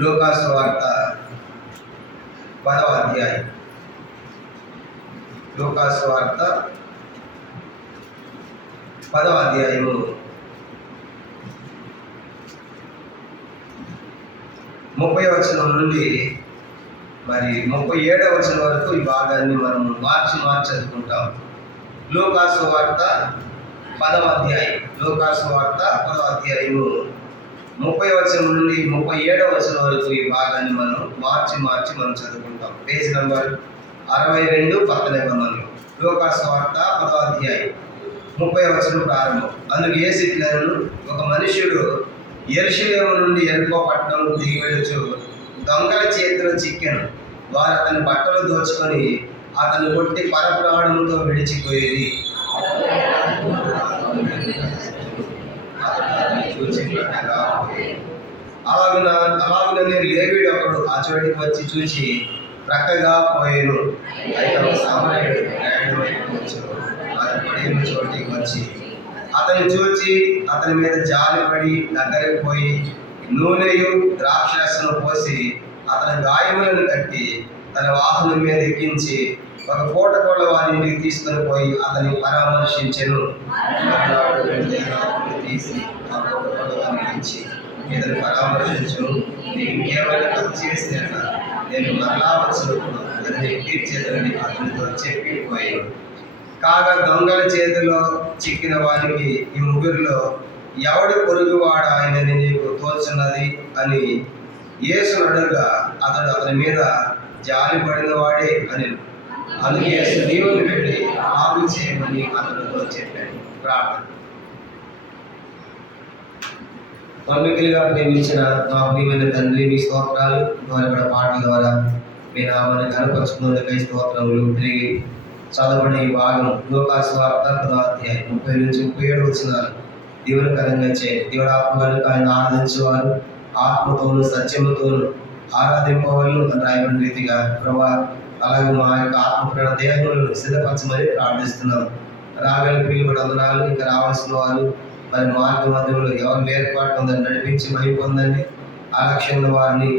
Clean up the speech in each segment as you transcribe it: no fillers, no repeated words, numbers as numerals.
లూకా సువార్త 10వ అధ్యాయం. లూకా సువార్త 10వ అధ్యాయము 30వ వచనం నుండి 37వ వచనం వరకు ఈ భాగాన్ని మనం మార్చి చదువుకుంటాం. లూకా సువార్త 10వ అధ్యాయం. లూకా సువార్త 10వ అధ్యాయము 30వ వచనం నుండి 37వ వచనం వరకు ఈ భాగాన్ని మనం మార్చి చదువుకుంటాం. పేజ్ నంబర్ 62 పక్కన నిబంధనలు. లూకా సువార్త 10వ అధ్యాయం 30వ వచనం ప్రారంభం. అందుకు యేసు ఇట్లనెను, ఒక మనుష్యుడు యెరూషలేము నుండి యెరికో పట్టణముకు దిగి వెళ్ళుచు దొంగల చేతిలో చిక్కెను. వారు అతని బట్టలు దోచుకొని అతను కొట్టి పరప్రాణముతో విడిచిపోయేది. అలాగుననే లేవీయుడు ఒకడు ఆ చోటికి వచ్చి చూసి ప్రక్కగా పోయేను. అయితే సామాన్యుడు పడిన చోటికి వచ్చి అతన్ని చూచి అతని మీద జాలిపడి దగ్గరికి పోయి నూనెయు ద్రాక్షరసను పోసి అతని గాయములను కట్టి తన వాహనం మీద ఎక్కించి ఒక పూటకోళ్ళ వారి ఇంటికి తీసుకొని పోయి అతన్ని పరామర్శించెను. తీసి ఆ పూటకోళ్ళ వారిని ఇచ్చి ఇతను పరామర్శించును, నీకు ఇంకేమైనా తప్పు చేసిన నేను మరలా వచ్చినప్పుడు అతన్ని తీర్చేదని అతనితో చెప్పిపోయాను. కాగా దొంగల చేతిలో చిక్కిన వారికి ఈ ముగ్గురిలో ఎవడి పొరుగువాడు ఆయనని నీకు తోచున్నది అని యేసును అడుగగా అతడు అతని మీద జాలి పడిన వాడే అని. అందుకే యేసు నీవుని వెళ్ళి ఆగు చేయమని అతనితో చెప్పాడు. ప్రార్థన. నమ్మకిగా ప్రేమించిన మా ప్రియమైన తండ్రి, మీ స్తోత్రాలు ద్వారా పాటల ద్వారా మీ నామాన్ని కనపరుచుకున్నందుకై స్తోత్రములు. తిరిగి చదవబడిన ఈ భాగం లూకా సువార్త 10వ అధ్యాయం 30 నుంచి 37 వచనాలు దీవెనకరంగా చేయండి. దేవుడు ఆత్మగానికి ఆయన ఆరాధించేవారు ఆత్మతోను సత్యముతోను ఆరాధింపవాళ్ళు అని రాయబడిన రీతిగా ప్రభా అలాగే మా యొక్క ఆత్మప్రేరణ దేహములను సిద్ధపరచమని ప్రార్థిస్తున్నాం. రాగల పిలువడి వందనాలు. ఇంకా రావాల్సిన వారు మరి మార్గ మధ్యంలో ఎవరు ఏర్పాటు ఉందని నడిపించి మహిమ పొందండి. అలక్ష్యంలో వారిని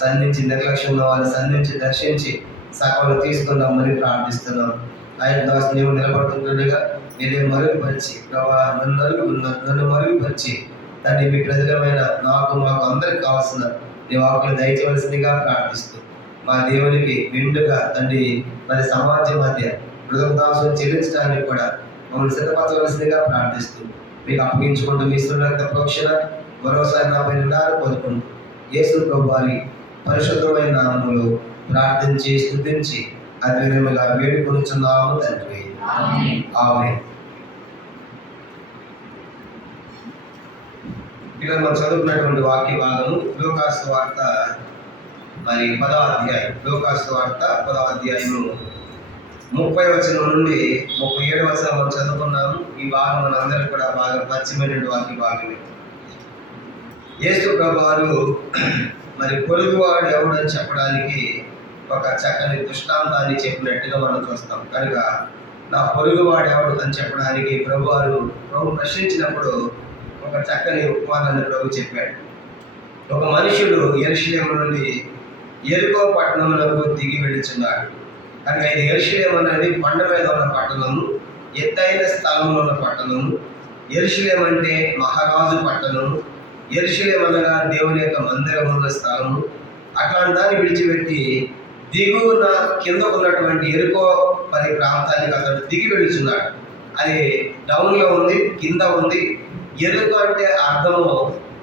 సంధించి నిర్లక్ష్యంలో వారిని సంధించి దర్శించి సకలు తీసుకుందామని ప్రార్థిస్తున్నాం. ఆయన దాసు నీవు నిలబడుతుండగా మీరే మరుగుపరిచి ప్రభా నన్ను మరుగుపరిచి తండ్రి మీ ప్రజలమైన మాకు అందరికి కావాల్సిన నీ వాకులు దయచేయవలసిందిగా ప్రార్థిస్తూ మా దేవునికి నిండుగా తండ్రి మరి సమాజం మధ్య కృతజ్ఞతాస్తుతులు చెల్లించడానికి కూడా మమ్మల్ని సిద్ధపరచవలసిందిగా ప్రార్థిస్తూ మీకు అప్పగించుకుంటూ మీ సురక్త ప్రోక్షణ మరోసారి నాపై నిండారు కోరుకుంటూ యేసు ప్రభు వారి పరిశుద్ధమైన నామములో ప్రార్థించి స్తుతించి అద్వినముగా వేడుకొనుచున్నాము తండ్రి. ఆమేన్. ఇక్కడ మనం చదువుకున్నటువంటి వాక్య భాగము లూకా సువార్త 10వ అధ్యాయం. లూకా సువార్త 10వ అధ్యాయము 30వ వచనం నుండి 37వ వచనం మనం చదువుకున్నాము. ఈ భాగం మనందరికీ కూడా బాగా పరిచయమైనటువంటి వాక్య భాగమే. యేసు ప్రభువారు మరి పొరుగువాడు ఎవడని చెప్పడానికి ఒక చక్కని దృష్టాంతాన్ని చెప్పినట్టుగా మనం చూస్తాం. కనుక నా పొరుగువాడు ఎవడు అని చెప్పడానికి ప్రభు ప్రశ్నించినప్పుడు ఒక చక్కని ఉపమానాన్ని ప్రభు చెప్పాడు. ఒక మనుషుడు యెరూషలేము నుండి యెరికో పట్టణమునకు దిగి వెళ్ళుచున్నాడు. కనుక ఇది యెరూషలేము అనేది కొండ మీద ఉన్న పట్టణము, ఎత్తైన స్థలంలో ఉన్న పట్టణము. యెరూషలేము అంటే మహారాజు పట్టణము. యెరూషలేము అనగా దేవుని యొక్క మందిరం ఉన్న స్థలము. అట్లాంటి దాన్ని విడిచిపెట్టి దిగువన కింద ఉన్నటువంటి యెరికో పని ప్రాంతానికి అతడు దిగి వెళుచున్నాడు. అది డౌన్లో ఉంది, కింద ఉంది. యెరికో అంటే అర్థము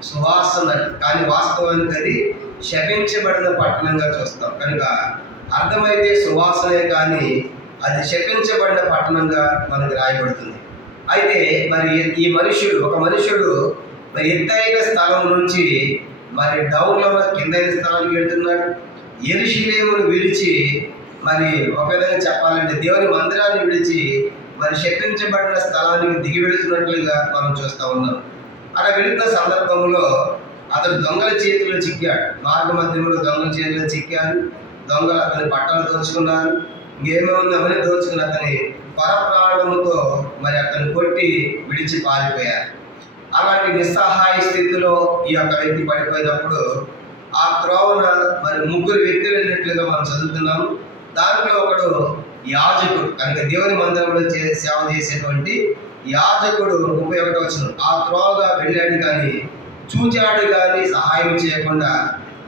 సువాసన, కానీ వాస్తవానికి అది శపించబడిన పట్టణంగా చూస్తాం. కనుక అర్థమైతే సువాసనే, కానీ అది శపించబడిన పట్టణంగా మనకు రాయబడుతుంది. అయితే మరి ఈ ఒక మనుషుడు మరి ఎత్తైన స్థలం నుంచి మరి డౌన్లో ఉన్న కిందైన స్థలానికి వెళ్తున్నాడు. యెరూషలేమును విడిచి మరి ఒక విధంగా చెప్పాలంటే దేవుని మందిరాన్ని విడిచి మరి శపించబడిన స్థలానికి దిగి వెళుతున్నట్లుగా మనం చూస్తూ ఉన్నాం. అక్కడ వెళుతున్న సందర్భంలో అతడు దొంగల చేతిలో చిక్కాడు. మార్గ మధ్యంలో దొంగల చేతిలో చిక్కారు. దొంగలు అతని బట్టలు దోచుకున్నారు. ఇంకేమేముంది అవన్నీ దోచుకుని అతని పరప్రాణముతో మరి అతను కొట్టి విడిచి పారిపోయారు. అలాంటి నిస్సహాయ స్థితిలో ఈ యొక్క వ్యక్తి పడిపోయినప్పుడు ఆ త్రోవన మరి ముగ్గురు వ్యక్తులు వెళ్ళినట్లుగా మనం చదువుతున్నాము. దాంట్లో ఒకడు యాజకుడు, కనుక దేవుని మందిరంలో సేవ చేసేటువంటి యాజకుడు. 31వ వచనం, ఆ త్రోవగా వెళ్ళాడు కానీ చూచాడు కానీ సహాయం చేయకుండా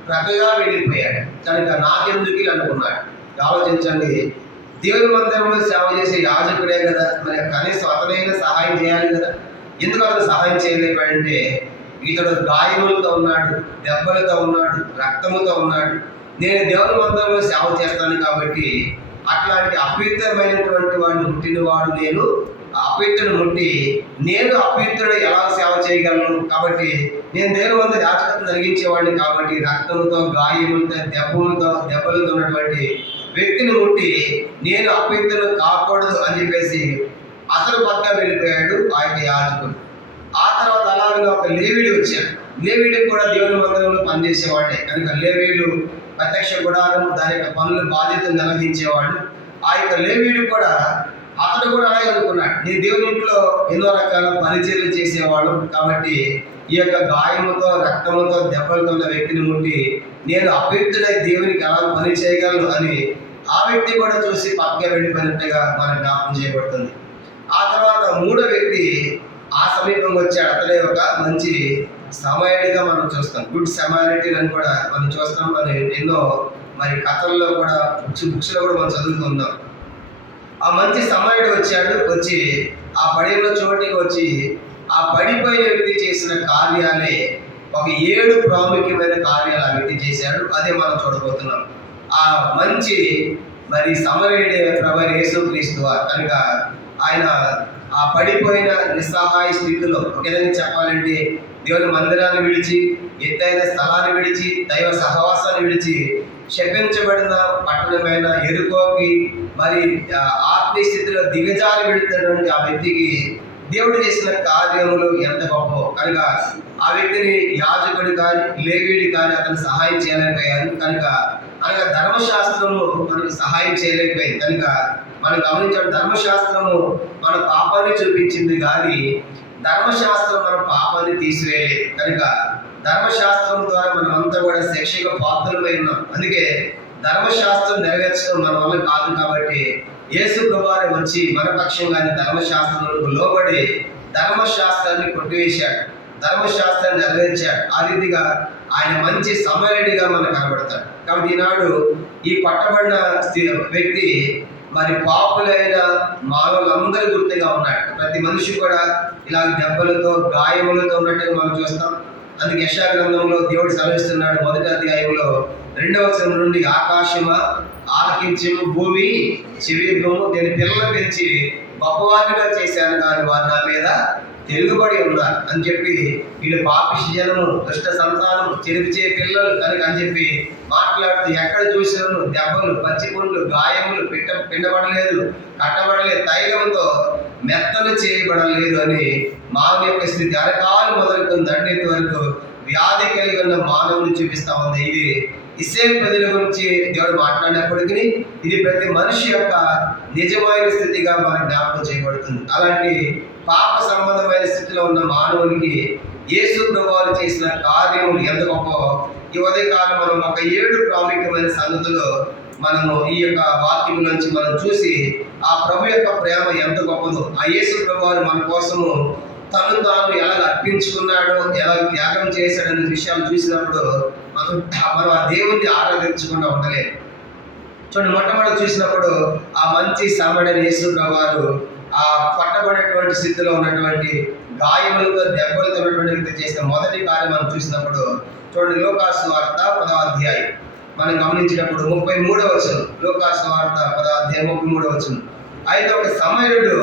ప్రక్కగా వెళ్ళిపోయాడు, కనుక నాకెందుకు అనుకున్నాడు. ఆలోచించండి, దేవుని మందిరంలో సేవ చేసే యాజకుడే కదా, మరి కనీసం అతనైనా సహాయం చేయాలి కదా. ఎందుకు అతను సహాయం చేయలేకపోయాడంటే, ఇతడు గాయములతో ఉన్నాడు, దెబ్బలతో ఉన్నాడు, రక్తముతో ఉన్నాడు. నేను దేవుని మందిరంలో సేవ చేస్తాను కాబట్టి అట్లాంటి అపవిత్రమైనటువంటి వాడిని ముట్టినవాడు నేను, అపవిత్రుడు ముట్టి నేను అపవిత్రుడు ఎలా సేవ చేయగలను. కాబట్టి నేను దేవుని వద్ద యాజకత్వం జరిగించేవాడిని కాబట్టి రక్తంతో, గాయములతో, దెబ్బలతో ఉన్నటువంటి వ్యక్తిని ముట్టి నేను అపవిత్రుడు కాకూడదు అని చెప్పేసి అతను పక్క వెళ్ళిపోయాడు ఆ యొక్క యాజకుడు. ఆ తర్వాత అలాగే ఒక లేవీడు వచ్చాడు. లేవీడు కూడా దేవుని మందిరంలో పనిచేసేవాడే, కనుక లేవీడు ప్రత్యక్ష గుడారం దాని యొక్క పనులు బాధ్యతలు నిర్వహించేవాడు. ఆ యొక్క లేవీడు కూడా అతడు కూడా అలాగే అనుకున్నాడు, నేను దేవుని ఇంట్లో ఎన్నో రకాల పరిచర్యలు చేసేవాడు కాబట్టి ఈ యొక్క గాయముతో, రక్తముతో, దెబ్బలతో ఉన్న వ్యక్తిని ముట్టి నేను అపవిత్రుడై దేవునికి ఎలా పని చేయగలను అని ఆ వ్యక్తి కూడా చూసి పక్కగా వెళ్ళిపోయినట్టుగా మనకు జ్ఞాపకం చేయబడుతుంది. ఆ తర్వాత మూడో వ్యక్తి ఆ సమీపంగా వచ్చాడు. అతడే ఒక మంచి సమయుడిగా మనం చూస్తాం. గుడ్ సమారిటన్ అని కూడా మనం చూస్తాం. మరి ఎన్నో మరి కథల్లో కూడా బుక్స్లో కూడా మనం చదువుకుందాం. ఆ మంచి సమయుడు వచ్చాడు. వచ్చి ఆ పడిన చోటికి వచ్చి ఆ పడిపోయిన వ్యక్తి చేసిన కార్యాలే ఒక 7 ప్రాముఖ్యమైన కార్యాలు ఆ వ్యక్తి చేశాడు. అదే మనం చూడబోతున్నాం. ఆ మంచి మరి సమరయుడే ప్రభు యేసుక్రీస్తు కనుక ఆయన ఆ పడిపోయిన నిస్సహాయ స్థితిలో, ఒక విధంగా చెప్పాలంటే దేవుని మందిరాన్ని విడిచి, ఎత్తైన స్థలాన్ని విడిచి, దైవ సహవాసాన్ని విడిచి, శపించబడిన పట్టణమైన ఎరుకోకి మరి ఆత్మీయ స్థితిలో దిగజారి వెళుతున్నటువంటి ఆ వ్యక్తికి దేవుడు చేసిన కార్యములు ఎంత గొప్ప. కనుక ఆ వ్యక్తిని యాజకుడి కానీ లేవీడి కానీ అతను సహాయం చేయలేకపోయారు. కనుక అనగా ధర్మశాస్త్రము మనకు సహాయం చేయలేకపోయింది. కనుక మనం గమనించాలి, ధర్మశాస్త్రము మన పాపాన్ని చూపించింది కానీ ధర్మశాస్త్రం మన పాపాన్ని తీసివేయలేదు. కనుక ధర్మశాస్త్రం ద్వారా మనం అంతా కూడా శిక్షకు పాత్రలమై ఉన్నాం. అందుకే ధర్మశాస్త్రం నెరవేర్చడం మన వల్ల కాదు. కాబట్టి యేసు ప్రభువారు వచ్చి మన పక్షంగానే ధర్మశాస్త్రాలకు లోబడి ధర్మశాస్త్రాన్ని కొట్టివేశాడు, ధర్మశాస్త్రాన్ని నెరవేర్చాడు. ఆ రీతిగా ఆయన మంచి సమరయుడిగా మనకు కనబడతాడు. కాబట్టి ఈనాడు ఈ పట్టబడిన వ్యక్తి మరి పాపులైన మానవులందరూ గుర్తుగా ఉన్నాడు. ప్రతి మనిషి కూడా ఇలా దెబ్బలతో, గాయములతో ఉన్నట్టుగా మనం చూస్తాం. అందుకే యెషయా గ్రంథంలో దేవుడు సెలవిస్తున్నాడు, 1వ అధ్యాయంలో 2వ వచనం నుండి, ఆకాశమా ఆలకించము, భూమి చెవియము, నేను పిల్లలు పెంచి గొప్పవారిగా చేశాను కానీ వారు నా మీద తిరుగుబడి ఉన్నారు అని చెప్పి, వీళ్ళు పాపిష్టి జనము, దుష్ట సంతానం, చెరిపిచే పిల్లలు కనుక అని చెప్పి మాట్లాడుతూ ఎక్కడ చూసినాను దెబ్బలు, పచ్చిపుండ్లు, గాయములు, పిండబడలేదు, కట్టబడలేదు, తైలంతో మెత్తలు చేయబడలేదు అని మానవ యొక్క స్థితి అరకాలు మొదలుకొని దండెత్తి వరకు వ్యాధి కలిగి ఉన్న మానవుని చూపిస్తా ఉంది. ఇది ఇశ్రాయేలు ప్రజల గురించి దేవుడు మాట్లాడినప్పటికీ ఇది ప్రతి మనిషి యొక్క నిజమైన స్థితిగా మనకు జ్ఞాపకం చేయబడుతుంది. అలాంటి పాప సంబంధమైన స్థితిలో ఉన్న మానవునికి యేసు ప్రభువారు చేసిన కార్యములు ఎంత గొప్ప. ఈ ఉదయకాలం మనం ఒక 7 ప్రాముఖ్యమైన సంగతులు మనము ఈ యొక్క వాక్యం నుంచి మనం చూసి ఆ ప్రభు యొక్క ప్రేమ ఎంత గొప్పదో, ఆ యేసు ప్రభువారు మన కోసము తను తాను ఎలా అర్పించుకున్నాడో, ఎలా త్యాగం చేశాడనే విషయాలు చూసినప్పుడు మనం ఆ దేవుణ్ణి ఆరాధించకుండా ఉండలేదు. చూడండి, మొట్టమొదటి చూసినప్పుడు ఆ మంచి సమడని యేసు ప్రభువారు ఆ పట్టబడేటువంటి స్థితిలో ఉన్నటువంటి గాయములతో, దెబ్బలతో ఉన్నటువంటి వ్యక్తి చేసిన మొదటి కార్యం మనం చూసినప్పుడు చూడండి, లూకాసు వార్త 10వ అధ్యాయం మనం గమనించినప్పుడు 33వ వచనం. లూకాసు వార్త 10వ అధ్యాయం 33వ వచనం. అయితే ఒక సమయుడు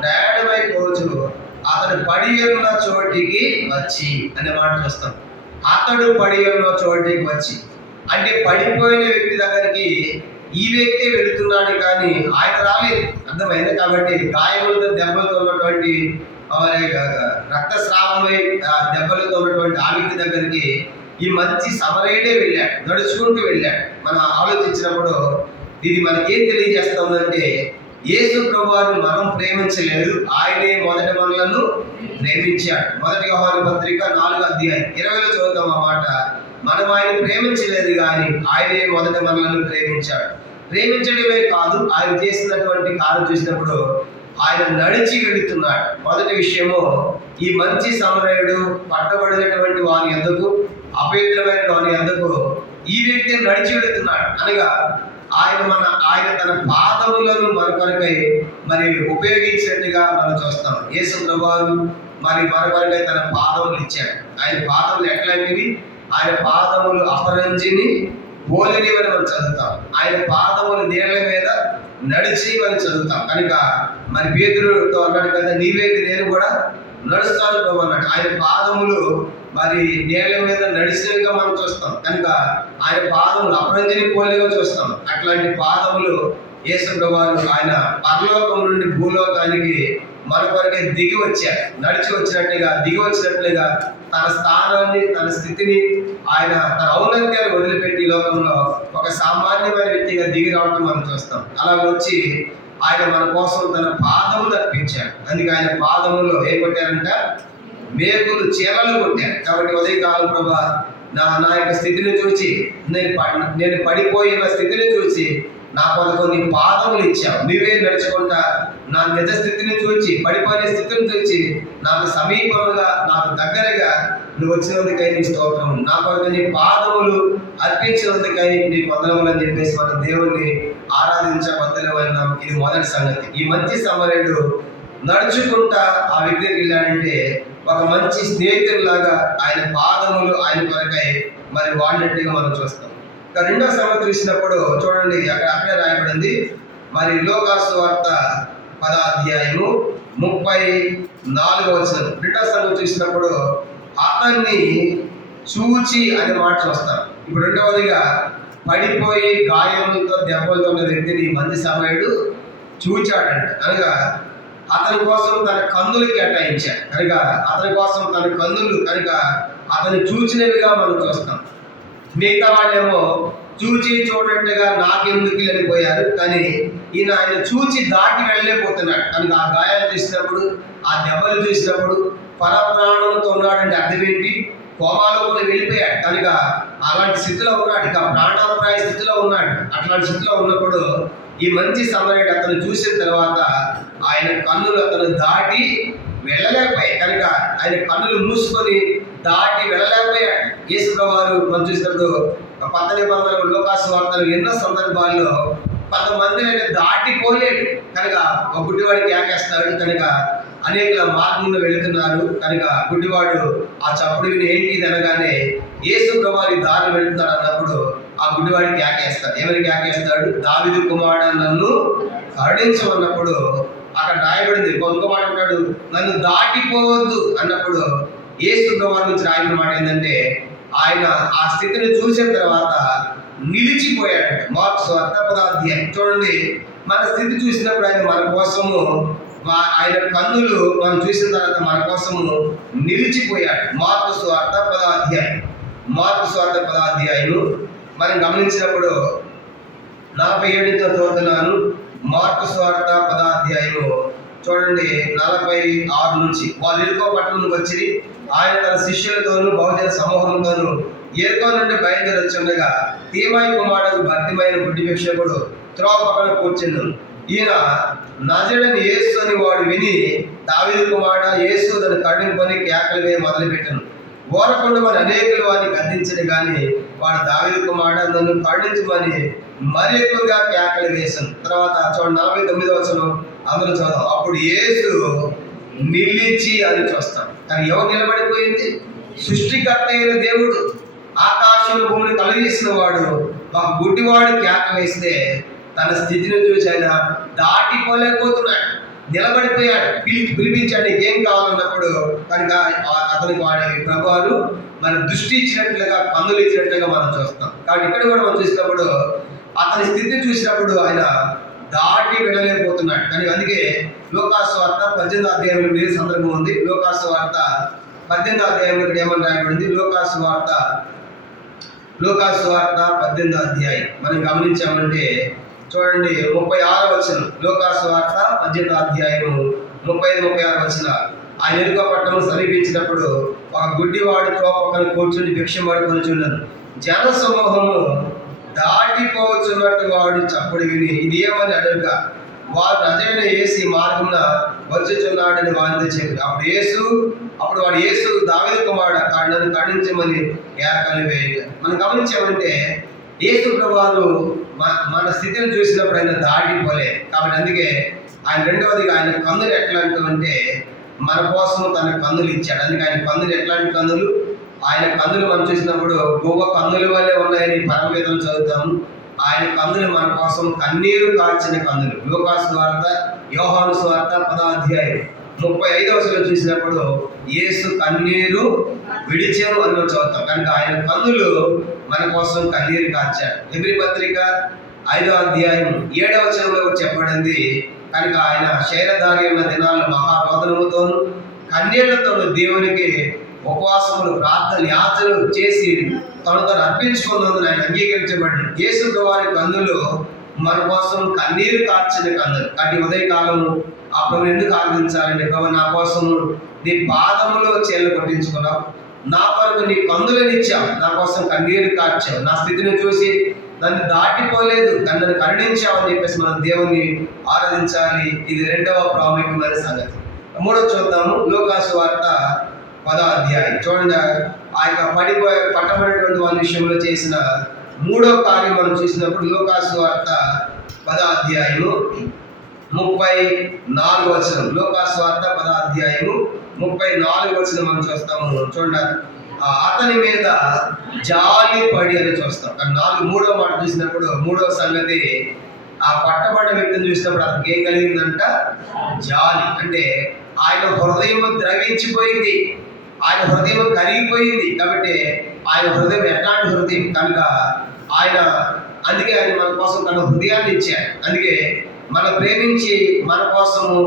ప్రయాణమై పోచు అతడు పడి ఉన్న చోటికి వచ్చి అనే మాట చూస్తాం. అతడు పడి ఉన్న చోటికి వచ్చి అంటే పడిపోయిన వ్యక్తి దగ్గరికి ఈ వ్యక్తి వెళుతున్నాడు కానీ ఆయన రాలేదు. అర్థమైంది. కాబట్టి గాయములతో, దెబ్బలతో ఉన్నటువంటి రక్తస్రావమై దెబ్బలతో ఉన్నటువంటి ఆ వ్యక్తి దగ్గరికి ఈ మంచి సమరయుడే వెళ్ళాడు, నడుచుకుంటూ వెళ్ళాడు. మనం ఆలోచించినప్పుడు ఇది మనకేం తెలియజేస్తుందంటే, యేసు ప్రభువారిని మనం ప్రేమించలేదు, ఆయనే మొదటి మనలను ప్రేమించాడు. 1 యోహాను పత్రిక 4వ అధ్యాయం 20లో చదువుతాం ఆ మాట. మనం ఆయన ప్రేమించలేదు, కానీ ఆయనే మొదట మనల్ని ప్రేమించాడు. ప్రేమించడమే కాదు, ఆయన చేసినటువంటి కార్యం చూసినప్పుడు ఆయన నడిచి వెళుతున్నాడు. మొదటి విషయము, ఈ మంచి సమరయుడు పట్టబడినటువంటి వాని ఎందుకు, అపవిత్రమైన వాని ఎందుకు ఈ వ్యక్తి నడిచి వెళుతున్నాడు అనగా ఆయన తన పాదములను మన కొరకై మరి ఉపయోగించినట్టుగా మనం చూస్తాం. యేసు ప్రభువు మరి మన కొరకై తన పాదములు ఇచ్చాడు. ఆయన పాదములు ఎట్లాంటివి? ఆయన పాదములు అపరంజిని పోలినవని మనం చదువుతాం. ఆయన పాదములు నీళ్ల మీద నడిచి మనం చదువుతాం. కనుక మరి పేతురుతో అన్నాడు కదా, నీవేది నేను కూడా నడుస్తాను ప్రభు అన్నాడు. ఆయన పాదములు మరి నేల మీద నడిచినవిగా మనం చూస్తాం. కనుక ఆయన పాదములు అపరంజిని పోలిగా చూస్తాం. అట్లాంటి పాదములు యేసు ప్రభువు ఆయన పరలోకం నుండి భూలోకానికి మన కొరకే దిగి వచ్చారు. నడిచి వచ్చినట్టుగా దిగి వచ్చినట్లుగా తన స్థానాన్ని, తన స్థితిని, ఆయన తన ఔన్నత్యాన్ని వదిలిపెట్టి లోకంలో ఒక సామాన్యమైన వ్యక్తిగా దిగి రావడం మనం చూస్తాం. అలా వచ్చి ఆయన మన కోసం తన పాదములు అర్పించాడు. అందుకే ఆయన పాదములో ఏం కొట్టారంట? మేకులు, చీలలు కొట్టారు. కాబట్టి ఉదయకాలం ప్రభా నా యొక్క స్థితిని చూసి, నేను పడిపోయిన స్థితిని చూసి నా కొరకు నీ పాదములు ఇచ్చావు. నీవే నడుచుకుంటా నా నిజ స్థితిని చూచి, పడిపోయిన స్థితిని చూచి నాకు సమీపంగా, నాకు దగ్గరగా నువ్వు వచ్చినందుకై నీ స్తోత్రం. నా కొరకు నీ పాదములు అర్పించినందుకై నీ వందనములు అని చెప్పేసి మన దేవుణ్ణి ఆరాధించబద్దలేమన్నాం. ఇది మొదటి సంగతి. ఈ మంచి సమరయుడు నడుచుకుంటా ఆ వ్యక్తికి వెళ్ళాడంటే ఒక మంచి స్నేహితుడిలాగా ఆయన పాదములు ఆయన కొరకై మరి వాడినట్టుగా మనం చూస్తాం. ఇక రెండో సంగతి చూసినప్పుడు చూడండి, అక్కడే రాయబడింది మరి లోకాసు వార్త 10వ అధ్యాయము 34వ వచనం. రెండో సంగతి చూసినప్పుడు అతన్ని చూచి అనే మాట చూస్తాం. ఇప్పుడు రెండవదిగా పడిపోయి గాయములతో దెబ్బలతో ఉన్న వ్యక్తిని మంచి సమయుడు చూచాడంట. అనగా అతని కోసం తన కన్నులు కేటాయించాడు. కనుక అతని కోసం తన కన్నులు కనుక అతను చూచినవిగా మనం చూస్తాం. మిగతా వాళ్ళేమో చూచి చూడట్టుగా నాకెందుకు వెళ్ళిపోయారు, కానీ ఆయన చూచి దాటి వెళ్ళలేకపోతున్నాడు. కనుక ఆ గాయాలు చూసినప్పుడు, ఆ దెబ్బలు చూసినప్పుడు పరప్రాణంతో ఉన్నాడంటే అర్థం ఏంటి? కోమాలో కూడా వెళ్ళిపోయాడు. కనుక అలాంటి స్థితిలో ఉన్నాడు, ఇక ప్రాణాపాయ స్థితిలో ఉన్నాడు. అట్లాంటి స్థితిలో ఉన్నప్పుడు ఈ మంచి సమరయుడు అతను చూసిన తర్వాత ఆయన కన్నులు అతను దాటి వెళ్ళలేకపోయాయి. కనుక ఆయన కన్నులు మూసుకొని దాటి వెళ్ళలేకపోయాడు. యేసు ప్రభువారు మనం చూసినప్పుడు 10వ నిబంధనలు, లోకాసు వార్తలు ఎన్నో సందర్భాల్లో కొంతమంది ఆయన దాటిపోలేడు. కనుక ఒక గుడ్డివాడికి ఏకేస్తాడు. కనుక అనేక మార్గంలో వెళుతున్నారు. కనుక గుడ్డివాడు ఆ చప్పుడు విని ఏంటి అనగానే యేసు ప్రభువారు దారి వెళుతున్నాడు అన్నప్పుడు ఆ గుడ్డివాడికి ఏకేస్తాడు. ఎవరికి ఏకేస్తాడు? దావీదు కుమారుడు నన్ను కరుణించమన్నప్పుడు అక్కడ రాయబడింది. ఇంకో మాట అంటాడు, నన్ను దాటిపోవద్దు అన్నప్పుడు యేసు ప్రభువారి నుంచి రాయబడిన మాట ఏంటంటే ఆయన ఆ స్థితిని చూసిన తర్వాత నిలిచిపోయాడు. మార్కు సువార్త 10వ అధ్యాయం చూడండి. మన స్థితి చూసినప్పుడు ఆయన మన కోసము, ఆయన కన్నులు మనం చూసిన తర్వాత మన కోసము నిలిచిపోయాడు. మార్కు సువార్త 10వ అధ్యాయం. మార్కు సువార్త 10వ అధ్యాయం మనం గమనించినప్పుడు 47తో చదువుతున్నాను. మార్కు సువార్త 10వ అధ్యాయము చూడండి 46 నుంచి. వాళ్ళు ఎరుకో పట్టణం వచ్చి ఆయన తన శిష్యులతోనూ బహుజన సమూహంతోనూ ఎరుకో నుండి బయలుదేరి వచ్చుండగా తీమాయి కుమారుడు భర్తిమైన గుడ్డి భిక్షకుడు త్రోవ పక్కన కూర్చుండు. ఈయన నజరుడైన యేసు అని వాడు విని, దావీదు కుమారుడా యేసు తను కడుపుకొని కేకలు వేయ మొదలుపెట్టాను. ఓరకొండ మరి అనేకులు వారిని గద్దించడు, కానీ వాడు దావీదు కుమారుడా నన్ను కరుణించమని మరి ఎక్కువగా కేకలు వేశాను. తర్వాత చూడండి 49వ వచనం అందరూ చదువు. అప్పుడు యేసు నిలిచి అని చూస్తాం. కానీ ఎవరు నిలబడిపోయింది? సృష్టికర్త అయిన దేవుడు, ఆకాశం భూమిని కలిగేసిన వాడు ఒక గుడ్డివాడు కేక వేస్తే తన స్థితిని చూసి ఆయన దాటిపోలేకపోతున్నాడు, నిలబడిపోయాడు. పిలిపించాడు నీకేం కావాలన్నప్పుడు. కనుక అతనికి వాడి ప్రభువారు మన దృష్టి ఇచ్చినట్లుగా, కన్నులు ఇచ్చినట్లుగా మనం చూస్తాం. కాబట్టి ఇక్కడ కూడా మనం చూసినప్పుడు అతని స్థితిని చూసినప్పుడు ఆయన దాటి వెళ్ళలేకపోతున్నాడు. కానీ అందుకే లోకాసు వార్త 18వ అధ్యాయంలో వేరే సందర్భం ఉంది. లోకాసు వార్త 18వ అధ్యాయంలో ఇక్కడ ఏమని రాయబడింది? లోకాసు వార్త 18వ అధ్యాయం మనం గమనించామంటే చూడండి 36వ వచనం. లోకాసు వార్త 18వ అధ్యాయము 35-36 వచనాలు. ఆయన ఎరుక పట్టణం సమీపించినప్పుడు ఒక గుడ్డివాడు త్రోపక్కన కూర్చుని భిక్షం పడుకొనిచున్నాను. జన సమూహము దాటిపోవచ్చున్నట్టు వాడు చప్పుడు విని ఇది ఏమని అడుగుగా వారు నజరైన యేసు మార్గమున వచ్చుచున్నాడని వారితో చెప్పారు. అప్పుడు వాడు యేసు దావీదు కుమారుడు నన్ను ఖండించమని కేకలు వేయగా. మనం గమనించామంటే యేసు ప్రభువారు మన స్థితిని చూసినప్పుడు ఆయన దాటిపోలేదు. కాబట్టి అందుకే ఆయన రెండవదిగా ఆయన కన్నులు ఎట్లాంటి అంటే మన కోసం తన కన్నులు ఇచ్చాడు. అందుకే ఆయన కన్నులు ఎట్లాంటి కన్నులు? ఆయన కన్నులు మనం చూసినప్పుడు గోవ కన్నుల వల్లే ఉన్నాయని పరమగీతం చదువుతాము. ఆయన కన్నులు మన కోసం కన్నీరు కార్చిన కన్నులు. లూకాసు సువార్త, యోహాను సువార్త 10వ అధ్యాయం 35వ వచనం చూసినప్పుడు యేసు కన్నీరు విడిచారు అని మనం చదువుతాం. కనుక ఆయన కన్నులు మన కోసం కన్నీరు కార్చాడు. హెబ్రీ పత్రిక 5వ అధ్యాయం 7వ వచనంలో చెప్పబడింది. కనుక ఆయన శరీరధారి ఉన్న దినాల్లో మహారోదనముతోను కన్నీళ్లతోను దేవునికి ఉపవాసములు, ప్రార్థన, యాత్రలు చేసి తను అర్పించుకున్నందున ఆయన అంగీకరించబడి యేసు వారి కన్నులు మన కోసం కన్నీరు కార్చిన కన్నులు. అటు ఉదయకాలము ఆ ప్రభు ఎందుకు ఆరాధించాలంటే, ప్రభు నా కోసము నీ పాదములో చేళ్ళు కొట్టించుకున్నావు, నా కొరకు నీ కన్నులను ఇచ్చావు, నా కోసం కన్నీరు కార్చావు, నా స్థితిని చూసి నన్ను దాటిపోలేదు, నన్ను కరుణించావు అని చెప్పేసి మనం దేవుణ్ణి ఆరాధించాలి. ఇది రెండవ ప్రాముఖ్యమైన సంగతి. మూడో చూద్దాము. లూకాసు వార్త 10వ అధ్యాయం చూడండి. ఆ యొక్క పట్టబడినటువంటి వాళ్ళ విషయంలో చేసిన మూడో కార్యం మనం చూసినప్పుడు లూకాసు వార్త 10వ అధ్యాయము 34వ వచనం. లూకాసు వార్త 10వ అధ్యాయము 34వ వచనం మనం చూస్తాము. చూడండి, అతని మీద జాలి పడి అని చూస్తాం. కానీ మూడో మాట చూసినప్పుడు మూడో సంగతి, ఆ పట్టబడిన వ్యక్తిని చూసినప్పుడు అతనికి ఏం కలిగిందంట? జాలి. అంటే ఆయన హృదయం ద్రవించిపోయింది, ఆయన హృదయం కరిగిపోయింది. కాబట్టి ఆయన హృదయం ఎట్లాంటి హృదయం కనుక అందుకే ఆయన మన కోసం తన హృదయాన్ని ఇచ్చాడు. అందుకే మనం ప్రేమించి మన కోసము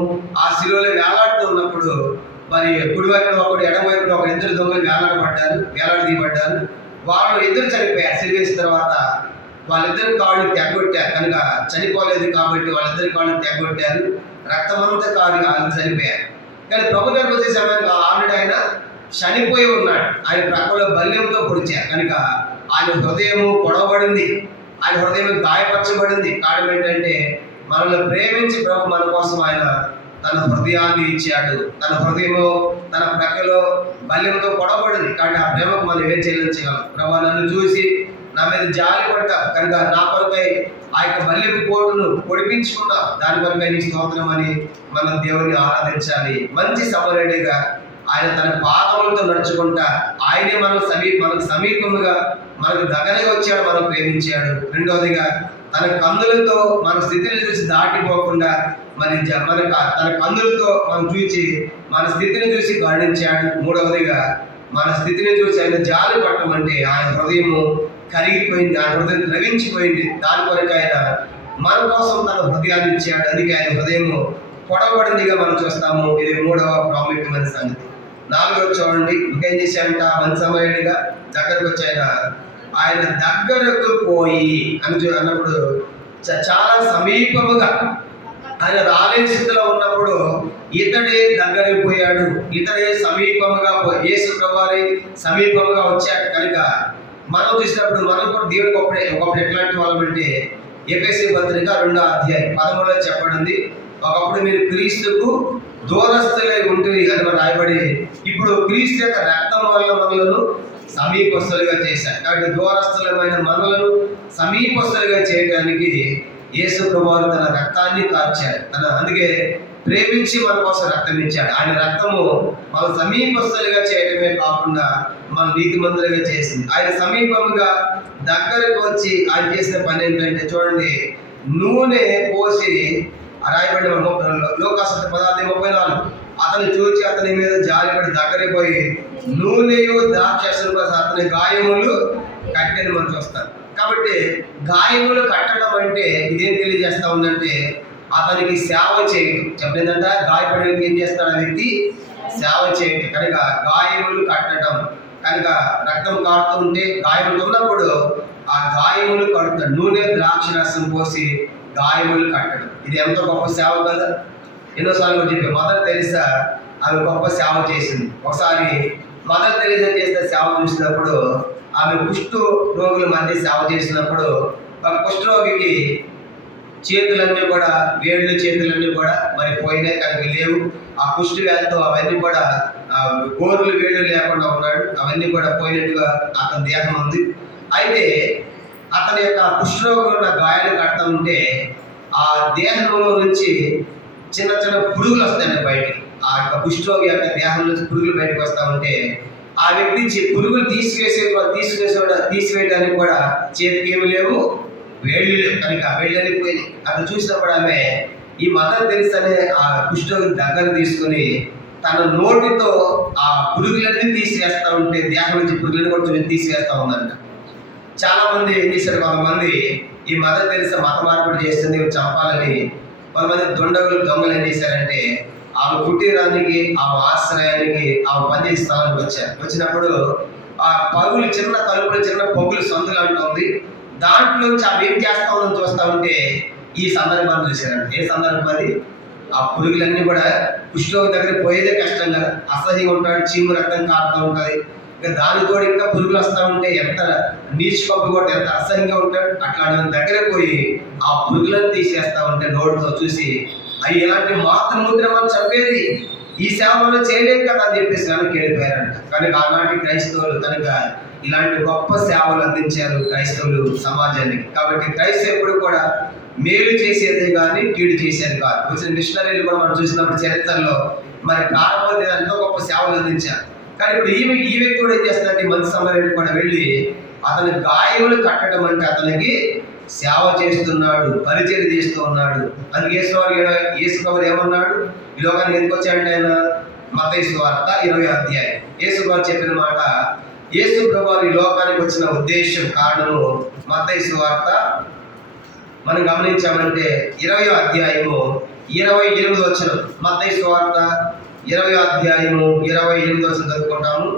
ఆ శిలువలో వేలాడుతూ ఉన్నప్పుడు మరి కుడివైపున ఒకడు, ఎడమవైపున ఒక ఇద్దరు దొంగలు వేలాడదీయబడ్డారు. వాళ్ళు ఇద్దరు చనిపోయారు. సిలువేసిన తర్వాత వాళ్ళిద్దరు కాళ్ళు తెగొట్టారు. కనుక చనిపోలేదు కాబట్టి వాళ్ళిద్దరి కాళ్ళు తెగొట్టారు, రక్తమంతా కాదు, వాళ్ళు చనిపోయారు. కానీ ప్రభు గారికి వచ్చే సమయానికి ఆల్రెడీ ఆయన చనిపోయి ఉన్నాడు. ఆయన ప్రక్కలో బల్యంతో పొడిచారు. కనుక ఆయన హృదయము పొడవబడింది, ఆయన హృదయం గాయపరచబడింది. కారణం ఏంటంటే మనల్ని ప్రేమించి ప్రభు మన కోసం ఆయన తన హృదయాన్ని ఇచ్చాడు. తన హృదయము తన ప్రక్కలో బల్యంతో పొడవబడింది. కాబట్టి ఆ ప్రేమకు మనం ఏం చెల్లించగలం? ప్రభు నన్ను చూసి నా మీద జాలి పడతావు కనుక నా కొరకై ఆ యొక్క బల్యపు పోటును పొడిపించుకున్నావు, దాని కొరకై నీ స్తోత్రం అని మనం దేవుని ఆరాధించాలి. మంచి సమరేడిగా ఆయన తన పాదములతో నడుచుకుంటా ఆయనే మనకు సమీపముగా మనకు దగ్గరగా వచ్చాడు, మనం ప్రేమించాడు. రెండవదిగా తన కన్నులతో మన స్థితిని చూసి దాటిపోకుండా తన కన్నులతో మనం చూసి మన స్థితిని చూసి గర్ణించాడు. మూడవదిగా మన స్థితిని చూసి ఆయన జాలి పట్టమంటే ఆయన హృదయము కరిగిపోయింది, ఆయన హృదయం ద్రవించిపోయింది. దాని కొరకు ఆయన మన కోసం తన హృదయాన్ని ఇచ్చాడు. అందుకే ఆయన హృదయము పొడవబడిందిగా మనం చూస్తాము. ఇది మూడవ ప్రాముఖ్యమైన సంగతి. నాలుగవ చూడండి, ఇంకేం చేశాడంట? మంచి సమయుడిగా దగ్గరకు వచ్చాయన ఆయన దగ్గరకు పోయి అన్నప్పుడు చాలా సమీపముగా ఆయన రాలేని స్థితిలో ఉన్నప్పుడు ఇతడే దగ్గరికి పోయాడు, ఇతడే సమీపముగా యేసు ప్రభువారి సమీపముగా వచ్చాడు. కనుక మనం చూసినప్పుడు మనం కూడా దేవుడికి ఒకప్పుడు ఎట్లాంటి వాళ్ళమంటే ఎఫెసీ పత్రిక 2వ అధ్యాయం 13లో చెప్పబడింది, ఒకప్పుడు మీరు క్రీస్తుకు దూరస్తులై ఉంటుంది అని మనం రాయబడి, ఇప్పుడు క్రీస్తు యొక్క రక్తం వల్ల మనలను సమీపస్తులుగా చేశారు. కాబట్టి దూరస్తులమైన మనలను సమీపస్తులుగా చేయడానికి యేసు ప్రభువారు తన రక్తాన్ని కార్చారు. అందుకే ప్రేమించి మన కోసం రక్తం ఇచ్చాడు. ఆయన రక్తము మన సమీపస్తులుగా చేయడమే కాకుండా మన నీతిమంతులుగా చేసింది. ఆయన సమీపముగా దగ్గరకు వచ్చి ఆయన చేసిన పని ఏంటంటే చూడండి, నూనె పోసి రాయబడి లూకాసు 10:34 అతను చూచి అతని మీద జాలిపడి దగ్గరికి పోయి నూనెయు ద్రాక్షరసము అతని గాయములు కట్టెని మనం చూస్తాం. కాబట్టి గాయములు కట్టడం అంటే ఇదేం తెలియజేస్తా ఉందంటే అతనికి సేవ చేయటం. చెప్పలేదంట, గాయపడే వ్యక్తి ఏం చేస్తాడు? ఆ వ్యక్తి సేవ చేయటం. కనుక గాయములు కట్టడం, కనుక రక్తం కారుతూ ఉంటే గాయములు ఉన్నప్పుడు ఆ గాయములు కడుతాడు. నూనె ద్రాక్షరసం పోసి గాయములు కట్టడం, ఇది ఎంతో గొప్ప సేవ కదా. ఎన్నోసార్లు చెప్పే మదర్ తెరీసా ఆమె గొప్ప సేవ చేసింది. ఒకసారి మదర్ తెరీసా చేసిన సేవ చూసినప్పుడు, ఆమె కుష్టు రోగుల మధ్య సేవ చేసినప్పుడు ఒక కుష్ఠరోగికి చేతులన్నీ కూడా, వేళ్ళు చేతులన్నీ కూడా మరి పోయినాయి, కనుక లేవు. ఆ కుష్టి వ్యాధితో అవన్నీ కూడా గోర్లు వేళ్ళు లేకుండా ఉన్నాడు. అవన్నీ కూడా పోయినట్టుగా అతని దేహం ఉంది. అయితే అతని యొక్క కుష్ఠరోగంలో ఉన్న గాయాలు కడతా ఉంటే ఆ దేహంలో నుంచి చిన్న చిన్న పురుగులు వస్తాయండి బయటికి. ఆ యొక్క కుష్ఠరోగి యొక్క దేహం నుంచి పురుగులు బయటకు వస్తూ ఉంటే ఆ వ్యక్తి పురుగులు తీసివేయడానికి కూడా చేతికి ఏమి లేవు, వేళ్ళు లేవు, కనుక వేళ్ళని పోయినాయి. అది చూసినప్పుడు ఆమె ఈ మదర్ తెరీసా అనే ఆ కుష్ఠరోగి దగ్గర తీసుకుని తన నోటితో ఆ పురుగులన్నీ తీసివేస్తా ఉంటే, దేహం నుంచి పురుగులను కూడా తీసివేస్తా ఉందంట. చాలా మంది ఏం చేశారు, కొంతమంది ఈ మదర్ తెరీసా మత మార్పిడి చేస్తుంది, చంపాలని కొంతమంది దొంగలు ఏం చేశారంటే ఆమె కుటీరానికి, ఆమె ఆశ్రయానికి, ఆమె పనిచేసే స్థలానికి వచ్చారు. వచ్చినప్పుడు ఆ పగులు, చిన్న తలుపులు, చిన్న పగులు సందులు అంటుంది. దాంట్లోంచి ఆమె ఏం చేస్తా ఉందని చూస్తా ఉంటే ఈ సందర్భాన్ని చూశారంట. ఏ సందర్భం అది? ఆ పురుగులన్నీ కూడా కుష్ఠరోగి దగ్గర పోయేదే కష్టం కదా, అసహ్యంగా ఉంటాడు, చీము రక్తం కారుతూ ఉంటుంది. ఇంకా దానితో ఇంకా పురుగులు వస్తూ ఉంటే ఎంత నీచు కప్పు కూడా ఎంత అసహ్యంగా ఉంటాడు. అట్లాంటి దగ్గర పోయి ఆ పురుగులను తీసేస్తా ఉంటే నోటితో చూసి, అవి ఎలాంటి మాతృముద్ర మనం చంపేది, ఈ సేవ మనం చేయలేం కదా అని చెప్పేసి కనుక వెళ్ళిపోయారంట. కనుక ఆనాటి క్రైస్తవులు కనుక ఇలాంటి గొప్ప సేవలు అందించారు క్రైస్తవులు సమాజానికి. కాబట్టి క్రైస్తవులు ఎప్పుడు కూడా మేలు చేసేదే కానీ కీడు చేసేది కాదు. వచ్చిన మిషనరీలు కూడా మనం చూసినప్పుడు చరిత్రలో మరి ప్రారంభంలో ఎంతో గొప్ప సేవలు అందించారు. కానీ ఇప్పుడు ఈ వ్యక్తి కూడా ఏం చేస్తున్నారంటే మంచి సమయంలో కూడా వెళ్ళి అతని గాయములు కట్టడం అంటే అతనికి సేవ చేస్తున్నాడు, పరిచయం చేస్తూ ఉన్నాడు. అందుకే యేసు ప్రభువు ఏమన్నాడు, ఈ లోకానికి ఎందుకు వచ్చాడంటే ఆయన మత్తయి సువార్త 20వ అధ్యాయం యేసు ప్రభువు చెప్పిన మాట, యేసు ప్రభువు ఈ లోకానికి వచ్చిన ఉద్దేశం, కారణము మత్తయి సువార్త మనం గమనించామంటే 20వ అధ్యాయము 28వ వచనం. మత్తయి సువార్త 20వ అధ్యాయము 28వ వచనం చదువుకుంటాము.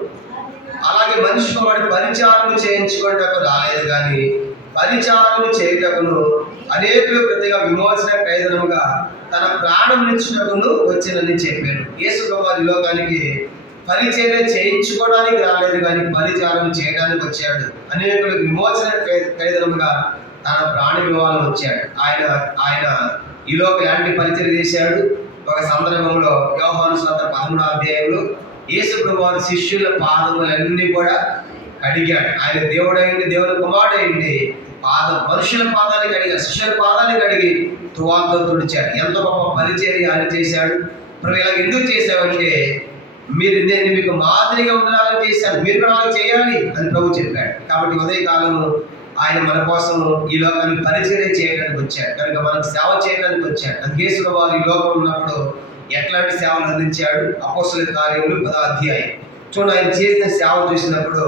అలాగే మనిషి కుమారుడు పరిచారణ చేయించుకునేటప్పుడు రాలేదు కానీ పరిచారణ చేయుటకును అనేకులు ప్రతిగా విమోచన ప్రయోజనముగా తన ప్రాణం నిచ్చుటకును వచ్చినని చెప్పాను. యేసు ప్రభువు లోకానికి పరిచర్య చేయించుకోవడానికి రాలేదు కానీ పరిచారం చేయడానికి వచ్చాడు. అనేకులకు విమోచన ప్రయోజనముగా తన ప్రాణ వివాహం వచ్చాడు. ఆయన ఈ లోక ఎలాంటి పరిచర్య చేశాడు. ఒక సందర్భంలో యోహాను సువార్త 13వ అధ్యాయంలో యేసు ప్రభువు శిష్యుల పాదములన్నీ కూడా కడిగాడు. ఆయన దేవుడైంది, దేవుని కుమారుడైంది, మనుషుల పాదాన్ని కడిగాడు, శిష్యుల పాదాన్ని కడిగి తువాలతో తుడిచాడు. ఎంత గొప్ప పరిచర్య ఆయన చేశాడు. ఇప్పుడు ఇలా ఎందుకు చేశావంటే, నేను మీకు మాదిరిగా ఉండాలని చేశాను, మీరు కూడా అలా చేయాలి అని ప్రభు చెప్పాడు. కాబట్టి ఉదయకాలము ఆయన మన కోసం ఈ లోకాన్ని పరిచర్య చేయడానికి వచ్చాడు, కనుక మనకు సేవ చేయడానికి వచ్చాడు. అందుకే వారు ఈ లోకం ఉన్నప్పుడు ఎట్లాంటి సేవలు అందించాడు. అపోస్తలుల కార్యములు 10వ అధ్యాయం చూడండి. ఆయన చేసిన సేవ చూసినప్పుడు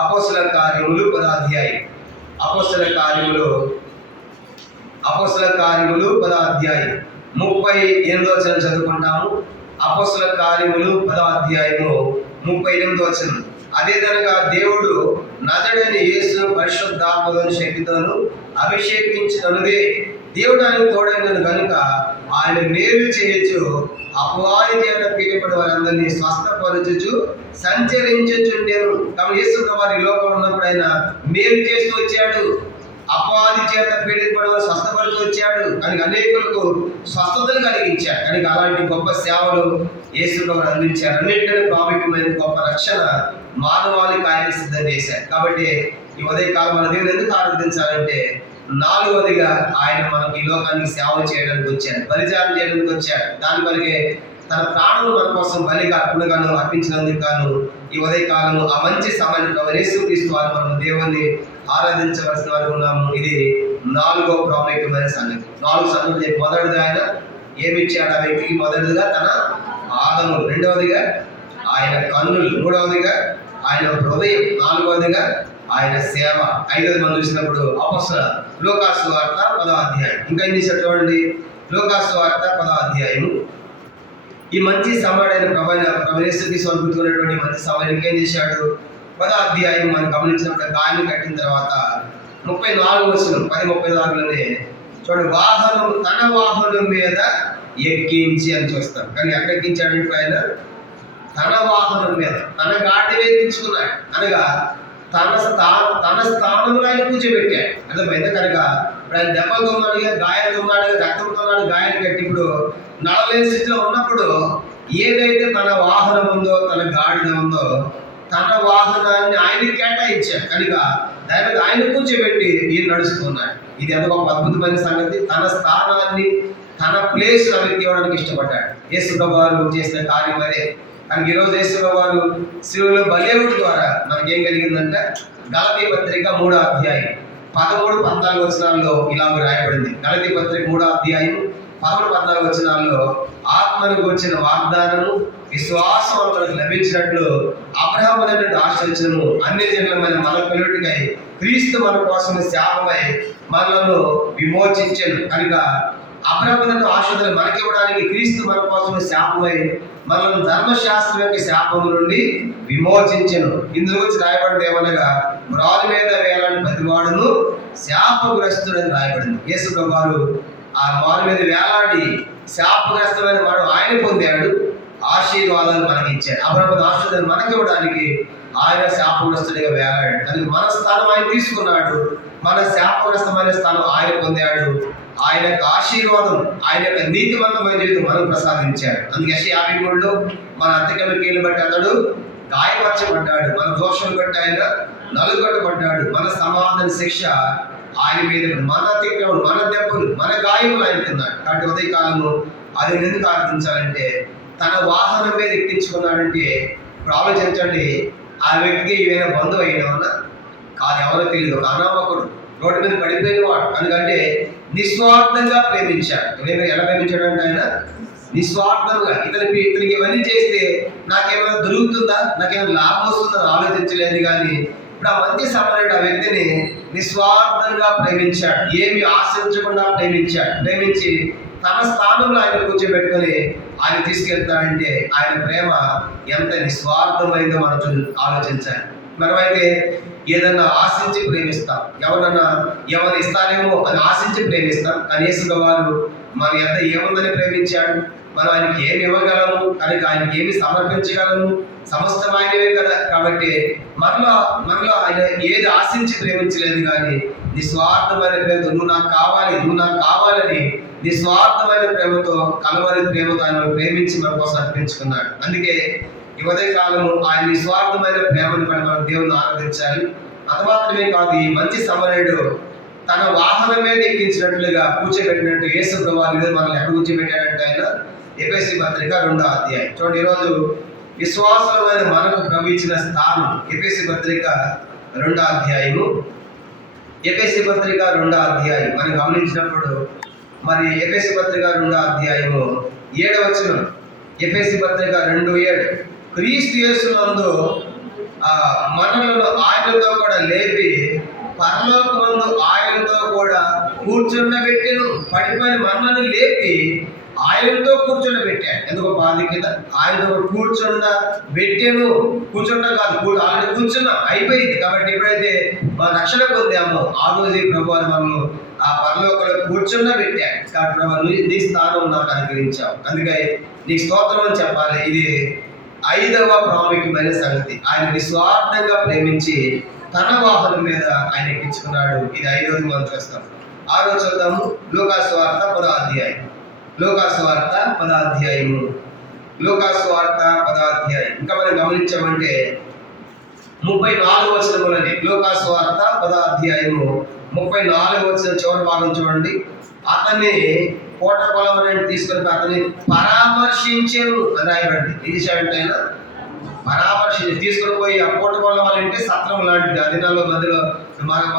అపోస్తలుల కార్యములు 10వ అధ్యాయం అపోస్తలుల కార్యములు 10వ అధ్యాయం 38వ వచనం చదువుకుంటాము. అపోస్తలుల కార్యములు 10వ అధ్యాయము 38వ వచనం. అదేదనగా దేవుడు నజరేయుడైన యేసును పరిశుద్ధాత్మతోను శక్తితోను అభిషేకించిననుదే, దేవుడు ఆయన తోడైనను కనుక ఆయన మేలు చేయొచ్చు, అపవాది చేత పీడిపడి వారందరినీ స్వస్థపరచుచు సంచరించుచుండెను. కాబట్టి యేసు ప్రభువు ఈ లోకంలో ఉన్నప్పుడు ఆయన మేలు చేస్తూ వచ్చాడు, అపవాది చేత పీడిపడి వారు స్వస్థపరుచు వచ్చాడు, కనుక అనేకులకు స్వస్థతలు కలిగించాడు. కనుక అలాంటి గొప్ప సేవలు యేసు ప్రభువు అందించారు. అన్నింటినీ ప్రాముఖ్యమైన గొప్ప రక్షణ మానవాళికి ఆయన సిద్ధం చేశారు. కాబట్టి ఈ ఉదయకాలం మన దేవుని ఎందుకు ఆరాధించాలంటే, 4వదిగా ఆయన మనకి ఈ లోకానికి సేవ చేయడానికి వచ్చాడు, పరిచారం చేయడానికి వచ్చాడు. దాని వరకే తన ప్రాణం మన కోసం బలిగా అర్పణగాను అర్పించినందుకు గాను ఈ ఉదయకాలము ఆ మంచి సమయంలో యేసుక్రీస్తు వారు మనం దేవుణ్ణి ఆరాధించవలసిన వారు ఉన్నాము. ఇది 4వ ప్రాముఖ్యమైన సంగతి. 4 సంగతులు. మొదటిది ఆయన ఏమిచ్చాడు ఆ వ్యక్తికి? మొదటిదిగా తన పాదములు, 2వదిగా ఆయన కన్నులు, 3వదిగా ఆయన హృదయం, 4వదిగా ఆయన సేవ, 5వది మనం చూసినప్పుడు అపోస్తలుల లూకా సువార్త 10వ అధ్యాయం. ఇంకా ఏం చేశాడు చూడండి, లూకా సువార్త 10వ అధ్యాయము. ఈ మంచి సమయుడైన ప్రభు యేసుక్రీస్తు అనుకుంటున్నటువంటి మంచి సమయం ఇంకేం చేశాడు? 10వ అధ్యాయం మనం గమనించినప్పుడు గాయాన్ని కట్టిన తర్వాత 34వ వచనం 10:34లోనే చూడండి, తన వాహనం మీద ఎక్కించి అని చూస్తాం. కానీ ఎక్కడ ఎక్కించాడంటే ఆయన తన వాహనం మీద తన గాడి వేయించుకున్నాడు. అనగా తన స్థానంలో ఆయన కూర్చోబెట్టాడు. అర్థమైంది కనుక ఇప్పుడు ఆయన దెబ్బలతో ఉన్నాడు, గాయాలతో ఉన్నాడు, రక్తంతో ఉన్నాడు, గాయాలు కట్టి ఇప్పుడు నడలేని స్థితిలో ఉన్నప్పుడు ఏదైతే తన వాహనం ఉందో, తన గాడిద ఉందో, తన వాహనాన్ని ఆయనకి కేటాయించాడు. కనుక దాని మీద ఆయన కూర్చోబెట్టి ఈయన నడుస్తున్నాడు. ఇది ఎంత ఒక అద్భుతమైన సంగతి. తన స్థానాన్ని, తన ప్లేస్ వ్యక్తి ఇవ్వడానికి ఇష్టపడ్డాడు. యేసుప్రభువు వారు చేసిన కార్యం అదే. కానీ ఈరోజు యేసుప్రభువు వారు శిలువలో బలివ్వడం ద్వారా మనకేం కలిగిందంటే, గలతీ పత్రిక 3వ అధ్యాయం 13-14 వచనాల్లో ఇలా రాయబడింది. గలతీ పత్రిక 3వ అధ్యాయం 13-14 వచనాల్లో ఆత్మను గురించిన వాగ్దానము విశ్వాసం మనకు లభించినట్లు అబ్రహాము అనేటువంటి ఆశ్రయించము అన్ని జనులమైన మన పిల్లటికై క్రీస్తు మన కోసం శాపమై మనలను విమోచించెను. కనుక అబ్రహాము ఆశ్రదలు మనకివ్వడానికి క్రీస్తు మన కోసం శాపమై మనల్ని ధర్మశాస్త్రం యొక్క శాపము నుండి విమోచించెను. ఇందులో గురించి రాయబడింది ఏమనగా, మ్రాలు మీద వేలాడిన ప్రతివాడును శాపగ్రస్తుడని రాయబడింది. యేసుప్రభువు వారు ఆ మ్రాలు మీద వేలాడి శాపగ్రస్తమైన వాడు ఆయన పొందాడు, ఆశీర్వాదాలు మనకి ఇచ్చాడు. అబ్రహాము ఆశీర్వాదాలు మనకి ఇవ్వడానికి ఆయన శాపగ్రస్తుడిగా వేలాడాడు. కనుక మన స్థానం ఆయన తీసుకున్నాడు, మన శాపగ్రస్తమైన స్థానం ఆయన పొందాడు. ఆయన యొక్క ఆశీర్వాదం, ఆయన యొక్క నీతివంతమైన జీవితం మనకు ప్రసాదించాడు. అందుకే యెషయా 53లో మన అతిక్రమణను బట్టి అతడు గాయపరచబడ్డాడు, మన దోషాలు బట్టి ఆయన నలుగొట్టబడ్డాడు, మన సమాధాన శిక్ష ఆయన మీద, మన అతిక్రమం, మన దెబ్బలు, మన గాయములు ఆయన తిన్నాడు. కాబట్టి ఉదయకాలము అది ఎందుకు ఆర్థించాలంటే, తన వాహనం మీద ఎక్కించుకున్నాడంటే ఇప్పుడు ఆలోచించండి, ఆ వ్యక్తికి ఏమైనా బంధువు అయినా కాదు, ఎవరో తెలియదు, ఒక అనామకుడు రోడ్డు మీద పడిపోయిన వాడు. ఎందుకంటే నిస్వార్థంగా ప్రేమించాడు. ఎలా ప్రేమించాడు అంటే ఆయన నిస్వార్థంగా ఇతనికి ఇవన్నీ చేస్తే నాకేమైనా దొరుకుతుందా, నాకేమైనా లాభం వస్తుందని ఆలోచించలేదు. కానీ ఇప్పుడు ఆ మంచి సమరయుడు ఆ వ్యక్తిని నిస్వార్థంగా ప్రేమించాడు, ఏమి ఆశించకుండా ప్రేమించి తన స్థానంలో ఆయన కూర్చోబెట్టుకొని ఆయన తీసుకెళ్తాడంటే ఆయన ప్రేమ ఎంత నిస్వార్థమైందో మనం ఆలోచించాలి. మనమైతే ఏదన్నా ఆశించి ప్రేమిస్తాం, ఎవరిని ఇస్తారేమో అని ఆశించి ప్రేమిస్తాం. కానీ యేసుప్రభువు వారు మన ఎంత ఏముందని ప్రేమించాడు, మనం ఆయనకి ఏమి ఇవ్వగలము, కనుక ఆయనకి ఏమి సమర్పించగలము, సమస్తం ఆయనవే కదా. కాబట్టి మనలో ఆయన ఏది ఆశించి ప్రేమించలేదు, కానీ నిస్వార్థమైన ప్రేమతో నువ్వు నాకు కావాలని నిస్వార్థమైన ప్రేమతో, కలవరి ప్రేమతో ఆయన ప్రేమించి మన కోసం అర్పించుకున్నాడు. అందుకే ఈ ఉదయ కాలము ఆయన నిస్వార్థమైన ప్రేమను పడి మనం దేవుని ఆరాధించాలి. అది మాత్రమే కాదు, ఈ మంచి సమరయుడు తన వాహనం మీద ఎక్కించినట్లుగా కూర్చోబెట్టినట్టు యేసుప్రభువు వారు మనల్ని ఎక్కడ కూర్చోబెట్టాడంటే ఆయన ఎఫెసీ పత్రిక 2వ అధ్యాయం. చూడండి, ఈరోజు విశ్వాసమైన మనకు ప్రభు ఇచ్చిన స్థానం ఎఫెసీ పత్రిక 2వ అధ్యాయము. ఎఫెసీ పత్రిక 2వ అధ్యాయం మనం గమనించినప్పుడు, మరి ఎఫెసీ పత్రిక 2వ అధ్యాయము 7వ వచనం, ఎఫెసీ పత్రిక 2:7, క్రీస్తు యేసునందు మనలను ఆయనతో కూడా లేపి పరలోకమందు ఆయనతో కూడా కూర్చుండబెట్టెను. పడిపోయిన మనల్ని లేపి ఆయనతో కూర్చుండబెట్టాడు. ఎందుకో బాధికత, ఆయనతో కూర్చుండబెట్టాను. ఆల్రెడీ కూర్చున్నాం, అయిపోయింది. కాబట్టి ఎప్పుడైతే మన రక్షణ పొందామో ఆ రోజు ప్రభు మనల్ని ఆ పరలోకంలో కూర్చుండబెట్టాడు. కాబట్టి ప్రభు నీ స్థానం నాకు అనుగ్రహించావు, అందుకే నీ స్తోత్రం అని చెప్పాలి. ఇది 5వ ప్రాముఖ్యమైన సంగతి. ఆయన నిస్వార్థంగా ప్రేమించి తన వాహనం మీద ఆయన ఎక్కించుకున్నాడు. ఇది 5వది మనం చూస్తాం. 6వ చూద్దాము. లూకాసు వార్త 10వ అధ్యాయం. లూకాసు వార్త 10వ అధ్యాయము. లూకాసు వార్త 10వ అధ్యాయం ఇంకా మనం గమనించామంటే 34వ వచనంలోనే లూకాసు వార్త 10వ అధ్యాయము 34వ వచనం చివరి భాగం చూడండి. అతన్ని కోట పొలం తీసుకొని అతన్ని పరామర్శించారు అని రాయబడింది. ఇది అంటే పరామర్శించి తీసుకొని పోయి ఆ కోట పొలం వాళ్ళంటే సత్రం లాంటిది. ఆ దినాల్లో మధ్యలో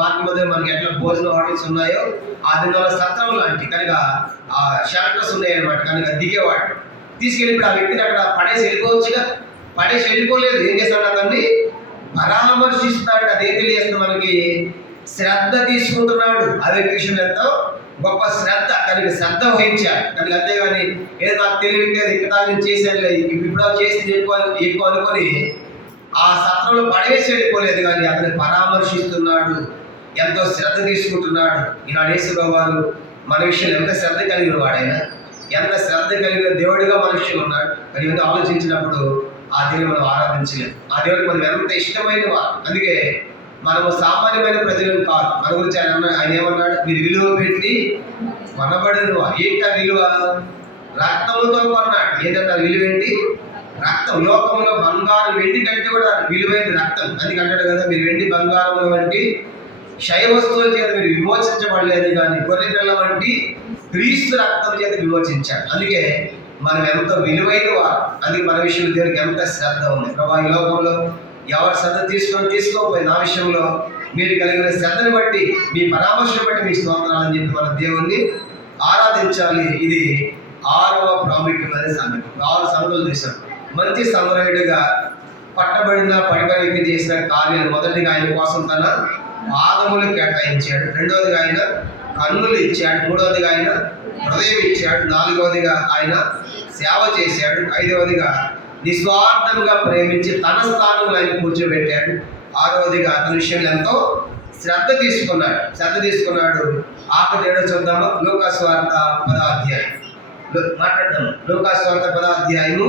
వాటి మధ్య మనకి ఎట్లా భోజన హోటల్స్ ఉన్నాయో ఆ దినాల్లో సత్రం లాంటి, కనుక ఆ షెల్టర్స్ ఉన్నాయి అనమాట. కనుక దిగేవాడు తీసుకెళ్ళి ఇప్పుడు ఆ వ్యక్తిని అక్కడ పడేసి వెళ్ళిపోలేదు. ఏం చేస్తాడు, అతన్ని పరామర్శిస్తున్నాడు. అదేం తెలియజేస్తుంది మనకి, శ్రద్ధ తీసుకుంటున్నాడు. ఆ వ్యక్తి విషయం ఎంతో గొప్ప శ్రద్ధ, కనుక శ్రద్ధ వహించాడు. కనుక అంతేగాని ఏదో నాకు తెలివితే ఇక్కడ నేను చేశాను ఇప్పుడు చేసి ఎక్కువ అనుకొని ఆ సత్రంలో పడేసి వెళ్ళిపోలేదు, కానీ అతన్ని పరామర్శిస్తున్నాడు, ఎంతో శ్రద్ధ తీసుకుంటున్నాడు. ఈనాడు యేసుప్రభువు వారు మన విషయంలో ఎంత శ్రద్ధ కలిగిన వాడైనా, ఎంత శ్రద్ధ కలిగిన దేవుడిగా మనుషులు ఉన్నాడు. మరి ఇవన్నీ ఆలోచించినప్పుడు ఆ దేవుని మనం ఆరాధించలేం. ఆ దేవుడికి మనం ఎంత ఇష్టమైన వారు. అందుకే మనము సామాన్యమైన ప్రజలను కాదు. మన గురించి ఆయన ఏమన్నాడు? మీరు విలువ పెట్టి కొనబడిన వారు. ఏంటి ఆ విలువ? రక్తముతో కొన్నాడు. ఏంటంటే విలువ ఏంటి? రక్తం. లోకంలో బంగారం వెండి కంటే కూడా విలువైన రక్తం. అందుకే అంటాడు కదా, మీరు వెండి బంగారం వంటి క్షయ వస్తువుల చేత మీరు విమోచించబడలేదు, కానీ గొర్రెపిల్ల వంటి క్రీస్తు రక్తం చేత విమోచించాడు. అందుకే మనం ఎంతో విలువైన వారు. అందుకే మన విషయంలో దేవునికి ఎంత శ్రద్ధ ఉంది. ప్రభా, ఈ లోకంలో ఎవరు శ్రద్ధ తీసుకోకపోయి నా విషయంలో మీరు కలిగిన శ్రద్ధను బట్టి, మీ పరామర్శను బట్టి మీ స్తోత్రాలని చెప్పి మన దేవుణ్ణి ఆరాధించాలి. ఇది 6వ ప్రాముఖ్యమైన సంగతి. 6 సంగతులు చేశాడు. మంచి సమరయుడిగా పట్టబడిన పడిపైకి చేసిన కార్యాలు. మొదటిగా ఆయన కోసం తన పాదములు కేటాయించాడు. రెండవదిగా ఆయన కన్నులు ఇచ్చాడు. మూడవదిగా ఆయన హృదయం ఇచ్చాడు. నాలుగవదిగా ఆయన సేవ చేశాడు. ఐదవదిగా నిస్వార్థంగా ప్రేమించి తన స్థానంలో ఆయన కూర్చోబెట్టాడు. ఆరవదిగా అతని విషయంలో ఎంతో శ్రద్ధ తీసుకున్నాడు. ఆఖరి ఏడో చూద్దామా? లూకాసు వార్త 10వ అధ్యాయం మాట్లాడతాము. లూకాసు వార్త 10వ అధ్యాయము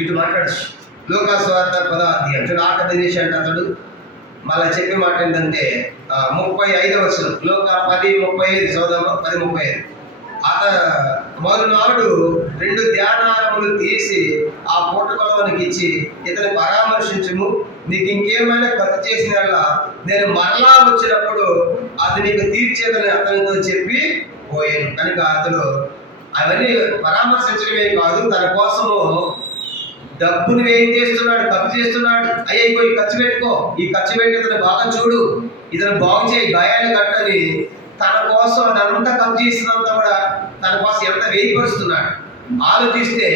ఇటు మాట్లాడచ్చు. లూకాసు వార్త 10వ అధ్యాయం చూడు. ఆఖరి చేశాడు అతడు. మళ్ళీ చెప్పే మాట ఏంటంటే 35వ వచనం. లూకా 10:35 చదువుదామా? 10:35. మరునాడు 2 ధ్యానారములు తీసి ఆ పుట్టకొలవనికి ఇచ్చి, ఇతని పరామర్శించుము, నీకు ఇంకేమైనా ఖర్చు చేసిన నేను మరలా వచ్చినప్పుడు అది నీకు తీర్చేదని అతనితో చెప్పి పోయాను. కనుక అతడు అవన్నీ పరామర్శించడమే కాదు, తన కోసము డబ్బును ఏం చేస్తున్నాడు? ఖర్చు చేస్తున్నాడు. అయ్యా, ఇగో ఈ ఖర్చు పెట్టుకో, ఈ ఖర్చు పెట్టి ఇతను బాగా చూడు, ఇతను బాగు చేయి, గాయాలు కట్టని తన కోసం అదంతా ఖర్చు చేసినంత కూడా తన కోసం ఎంత వేయపరుస్తున్నాడు. ఆలోచిస్తే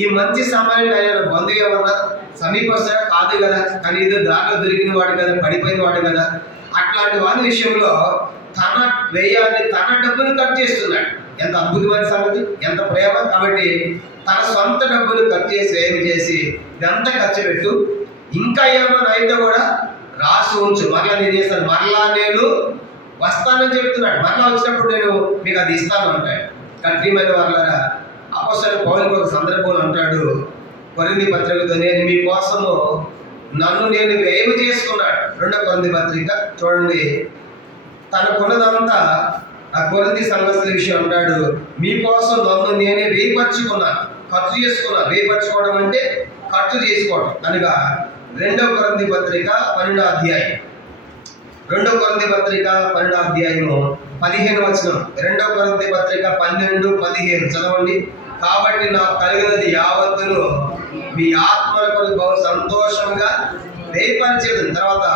ఈ మంచి సమయాన్ని ఆయన బంధువు ఏమన్నా సమీపస్తాడా? కాదు కదా. కానీ ఏదో దారిలో దొరికిన వాడు కదా, పడిపోయిన వాడు కదా. అట్లాంటి వాడి విషయంలో తన వ్యయాన్ని, తన డబ్బును ఖర్చు చేస్తున్నాడు. ఎంత అద్భుతమైన సంగతి, ఎంత ప్రేమ. కాబట్టి తన సొంత డబ్బులు ఖర్చు చేసి వ్యయం చేసి ఇదంతా ఖర్చు పెట్టు, ఇంకా ఏమన్నా అయితే కూడా రాసి ఉంచు, మరలా నేను చేస్తాను, మరలా నేను వస్తానని చెప్తున్నాడు. మరలా వచ్చినప్పుడు నేను మీకు అది ఇస్తాను అంటాడు. కఠినమైన వాళ్ళరా, అపోస్తలుడైన పౌలు ఒక సందర్భంలో అంటాడు కొరింథీ పత్రికతో, నేను మీకోసము నన్ను నేను వ్యయం చేసుకున్నాడు. 2వ కొరింథీ పత్రిక చూడండి. తనకున్నదంతా ఆ కొరింథీ సంఘస్థుల విషయం అంటాడు, మీకోసం నన్ను నేనే వేయపరుచుకున్నాను, ఖర్చు చేసుకున్నాను. వేయపరచుకోవడం అంటే ఖర్చు చేసుకోవడం. కనుక 2వ కొరింథీ పత్రిక 12వ అధ్యాయం, 2వ కొరింథీ పత్రిక 12వ అధ్యాయము 15వ వచనం. 2వ కొరింథీ పత్రిక 12:15 చదవండి. కాబట్టి నాకు కలిగినది యావత్తును మీ ఆత్మల కొరకు బహు సంతోషంగా వేయపరిచేది. తర్వాత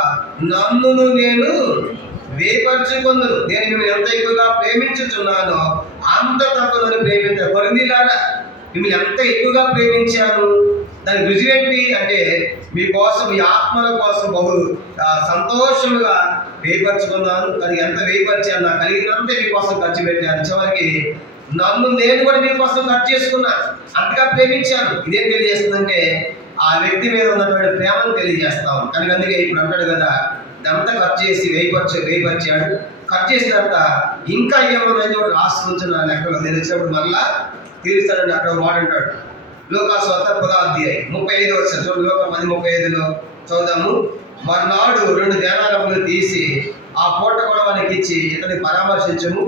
నన్నును నేను వేయపరచుకుందును, నేను మిమ్మల్ని ఎంత ఎక్కువగా ప్రేమించుచున్నానో అంత తక్కువ నన్ను ప్రేమించాను. కొరింథీయులారా, మిమ్మల్ని ఎంత ఎక్కువగా ప్రేమించాను. దానికి రుజువు ఏంటి అంటే మీకోసం, మీ ఆత్మల కోసం బహు సంతోషముగా వేయపరచుకున్నాను. అది ఎంత వేయపరిచాను, నాకు కలిగినంతే మీకోసం ఖర్చు పెట్టాను. చివరికి నన్ను నేను కూడా మీకోసం ఖర్చు చేసుకున్నాను, అంతగా ప్రేమించాను. ఇదేం తెలియజేస్తుందంటే ఆ వ్యక్తి మీద ఉన్నటువంటి ప్రేమను తెలియజేస్తాను. కనుక అందుకే ఇప్పుడు అంటాడు కదా, ఇదంతా ఖర్చు చేసి వేయపరిచాడు. ఖర్చు చేసినంత ఇంకా ఏమన్నా కూడా రాసి ఉంచిన లెక్కలో నేను వచ్చినప్పుడు మళ్ళా తీరుస్తానని అక్కడ మాట అంటాడు. లూకాసు వార్త 10వ అధ్యాయం 35వ వచనం చూడండి. లూకా 10:35 చదువుదాము. మరునాడు 2 ధ్యానారములు తీసి ఆ పూట కొలవనికి ఇచ్చి, ఇతని పరామర్శించము,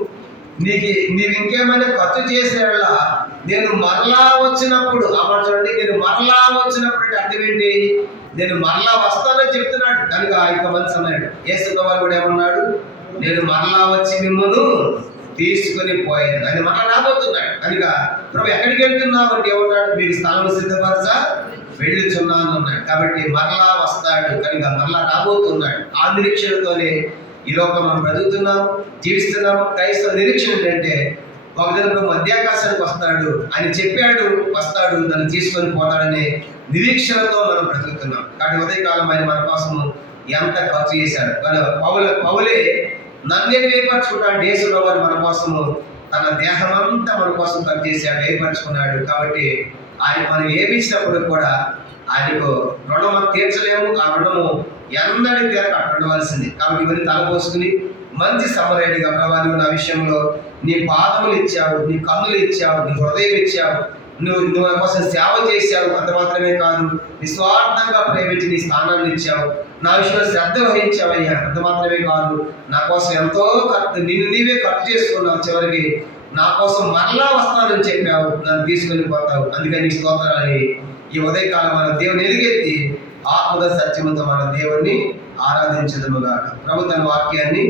నీవు ఇంకేమైనా ఖర్చు చేసేలా నేను మరలా వచ్చినప్పుడు. చూడండి, నేను మరలా వచ్చినప్పుడు అంటే అర్థం ఏంటి? నేను మరలా వస్తానని చెప్తున్నాడు. కనుక ఇంత మంది సమయం యేసు వారు కూడా ఏమన్నాడు? నేను మరలా వచ్చి మిమ్మల్ని తీసుకుని పోయాను. ఆయన మరలా రాబోతున్నాడు. కనుక ప్రభు ఎక్కడికి వెళ్తున్నావు అంటే ఏమన్నాడు? మీకు స్థలం సిద్ధపరచ వెళ్ళుచున్నాను అన్నాడు. కాబట్టి మరలా వస్తాడు, కనుక మరలా రాబోతున్నాడు. ఆ నిరీక్షణతోనే ఈ లోకం మనం బ్రతుకుతున్నాం, జీవిస్తున్నాం. క్రైస్తవ నిరీక్షణ ఏంటంటే ఒక దినం మధ్యాకాశానికి వస్తాడు, ఆయన చెప్పాడు వస్తాడు, నన్ను తీసుకొని పోతాడనే నిరీక్షణతో మనం బ్రతుకుతున్నాం. కాబట్టి ఉదయకాలం ఆయన మన కోసం ఎంత ఖర్చు చేశాడు. పౌలే నన్నే వేయపరచుకుంటాడు. యేసులో వారు మన కోసము తన దేహం అంతా మన కోసం ఖర్చు చేశాడు, వేయపరచుకున్నాడు. కాబట్టి ఆయన మనం ఏమిచ్చినప్పుడు కూడా ఆయనకు రుణము తీర్చలేము. ఆ రుణము ఎన్నడూ తీరక ఉండవలసింది. కాబట్టి ఇవన్నీ తలపోసుకుని మంచి సమరయుడిగా, ప్రభావం నా విషయంలో నీ పాదములు ఇచ్చావు, నీ కన్నులు ఇచ్చావు, నీ హృదయం ఇచ్చావు, నువ్వు నా కోసం సేవ చేశావు, అంత మాత్రమే కాదు నిస్వార్థంగా ప్రేమించి నీ స్థానాన్ని ఇచ్చావు, నా విషయంలో శ్రద్ధ వహించావయ్యా, అంత మాత్రమే కాదు నా కోసం ఎంతో నిన్ను నీవే ఖర్చు చేసుకున్నావు, చివరికి నా కోసం మరలా వస్తానని చెప్పావు, నన్ను తీసుకొని పోతావు. అందుకని నీ స్తోత్రాలని ఈ ఉదయకాలం మన దేవుని ఎలుగెత్తి ఆత్మగా సత్యముతో మన దేవుణ్ణి ఆరాధించదుముగాక. ప్రభు తన వాక్యాన్ని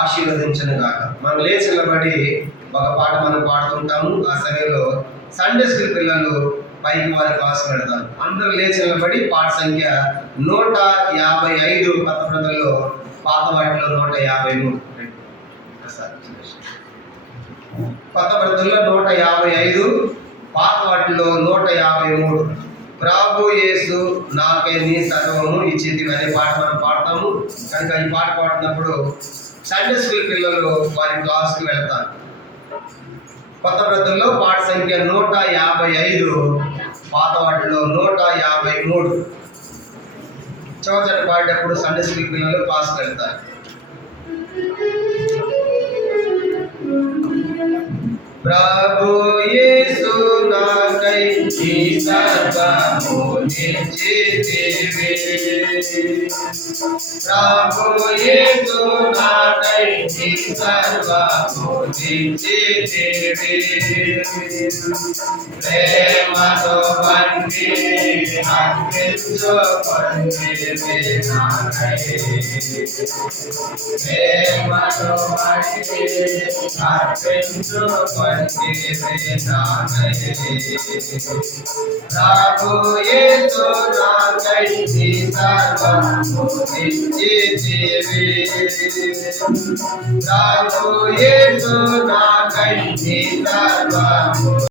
ఆశీర్వదించనుగాక. మనం లేచి నిలబడి ఒక పాట మనం పాడుతుంటాము. ఆ సమయంలో సండే స్కూల్ పిల్లలు పైకి వారి క్లాస్ పెడతారు. అందరూ లేచి నిలబడి పాట సంఖ్య 155 కొత్త ప్రజల్లో, పాత వాటిలో 153. కొత్త ప్రజల్లో 155, పాత వాటిలో 153. ప్రభు యేసు నాకై నీ సర్వము ఇచ్చింది అనే పాట మనం పాడతాము. కనుక ఈ పాట పాడుతున్నప్పుడు సండే స్కూల్ పిల్లలు వారి క్లాస్కి వెళ్తారు. కొత్త ప్రతుల్లో పాట సంఖ్య 155, పాత వాటిలో 153. చదువుతారు పాడేటప్పుడు సండే స్కూల్ పిల్లలు క్లాస్కి వెళ్తారు. ప్రభు యేసు నాకై నీ సర్వము ఇచ్చితివి, ప్రభు యేసు నాకై నీ సర్వము ఇచ్చితివి, ప్రేమతో బండి అర్పించుకొంటివి నాకై, ప్రేమతో బండి అర్పించుకొంటివి నాకై, ప్రభు యేసు నాకై నీ సర్వము ఇచ్చితివి, ప్రభు యేసు నాకై నీ సర్వము